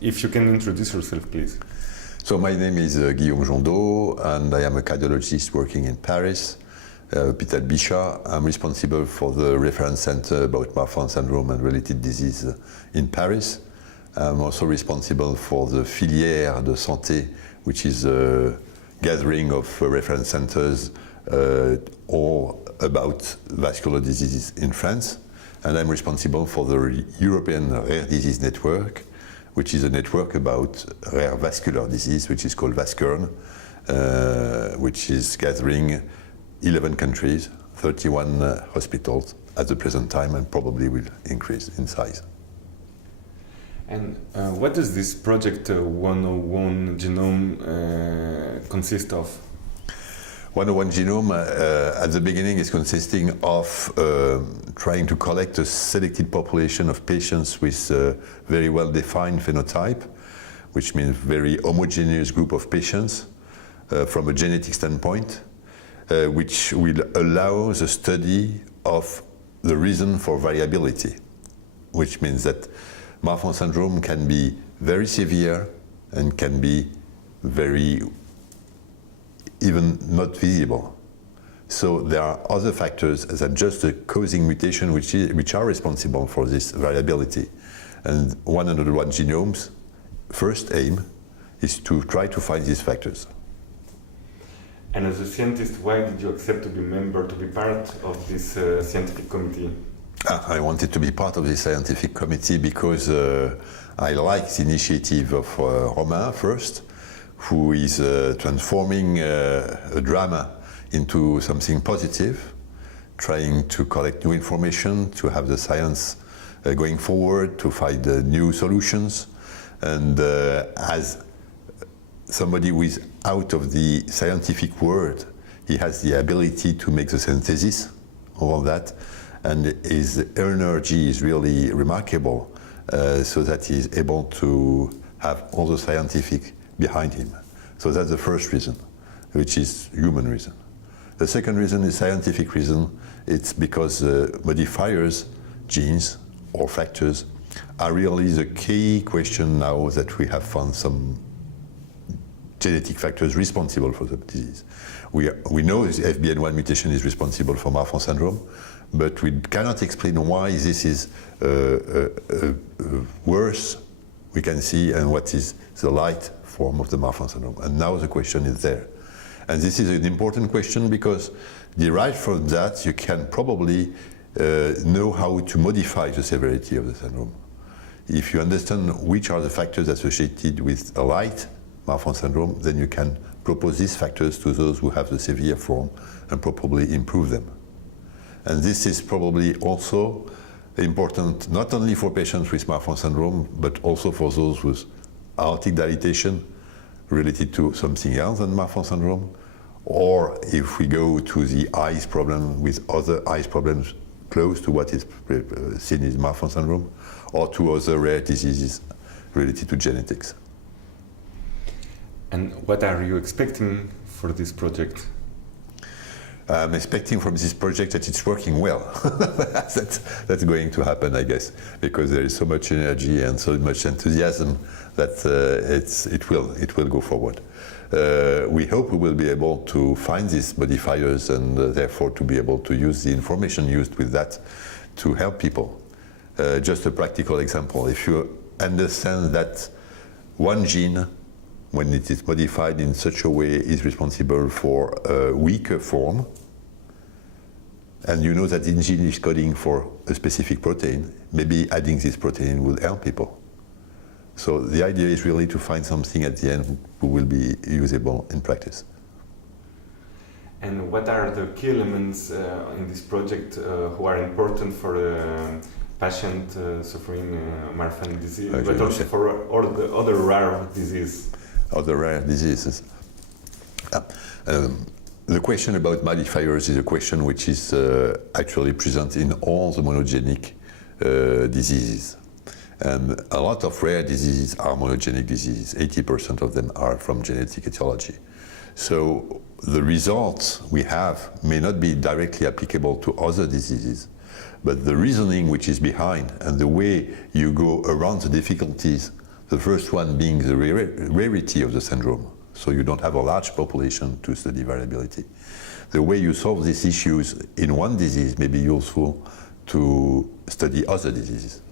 if you can introduce yourself, please. So my name is Guillaume Jondeau, and I am a cardiologist working in Paris, Hôpital Bichat. I'm responsible for the reference center about Marfan syndrome and related disease in Paris. I'm also responsible for the filière de santé, which is a gathering of reference centers all about vascular diseases in France. And I'm responsible for the European Rare Disease Network, which is a network about rare vascular disease, which is called VASCURN, which is gathering 11 countries, 31 hospitals at the present time, and probably will increase in size. And what does this project 101 Genome consist of? 101 Genome at the beginning is consisting of trying to collect a selected population of patients with a very well-defined phenotype, which means very homogeneous group of patients from a genetic standpoint, which will allow the study of the reason for variability, which means that Marfan syndrome can be very severe and can be very even not visible. So there are other factors than just the causing mutation which are responsible for this variability. And 101 Genome's first aim is to try to find these factors. And as a scientist, why did you accept to be part of this scientific committee? I wanted to be part of this scientific committee because I like the initiative of Romain first, who is transforming a drama into something positive, trying to collect new information, to have the science going forward, to find new solutions. And as somebody who is out of the scientific world, he has the ability to make the synthesis of all that, and his energy is really remarkable, so that he's able to have all the scientific behind him. So that's the first reason, which is human reason. The second reason is scientific reason. It's because modifiers, genes or factors, are really the key question now that we have found some genetic factors responsible for the disease. We know the FBN1 mutation is responsible for Marfan syndrome, but we cannot explain why this is worse, we can see, and what is the light form of the Marfan syndrome. And now the question is there. And this is an important question because derived from that, you can probably know how to modify the severity of the syndrome. If you understand which are the factors associated with a light Marfan syndrome, then you can propose these factors to those who have the severe form and probably improve them. And this is probably also important not only for patients with Marfan syndrome, but also for those with aortic dilatation related to something else than Marfan syndrome, or if we go to the eyes problem with other eyes problems close to what is seen in Marfan syndrome, or to other rare diseases related to genetics. And what are you expecting for this project? I'm expecting from this project that it's working well. That's going to happen, I guess, because there is so much energy and so much enthusiasm that it will go forward. We hope we will be able to find these modifiers and therefore to be able to use the information used with that to help people. Just a practical example, if you understand that one gene, when it is modified in such a way, is responsible for a weaker form, and you know that the gene is coding for a specific protein, maybe adding this protein will help people. So the idea is really to find something at the end who will be usable in practice. And what are the key elements in this project who are important for the patient suffering Marfan disease, but also for all the other rare diseases? Other rare diseases. The question about modifiers is a question which is actually present in all the monogenic diseases. And a lot of rare diseases are monogenic diseases. 80% of them are from genetic etiology. So the results we have may not be directly applicable to other diseases, but the reasoning which is behind and the way you go around the difficulties The first one being the rarity of the syndrome. So you don't have a large population to study variability. The way you solve these issues in one disease may be useful to study other diseases.